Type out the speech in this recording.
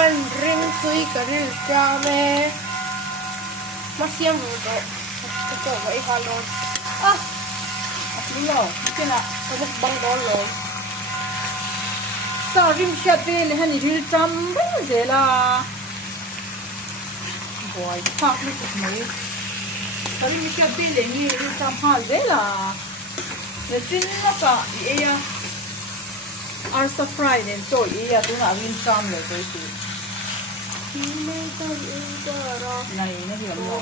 Pan ring tui ka riltam masiam ro to vai halon asliyo kina obok bang dolo sa rim shate le hani riltam zela boy phak na mai sari mi ka bele ni riltam ha zela le tin na ka ya arsa friday so ya tu na riltam le toi tu này nó hiểu rồi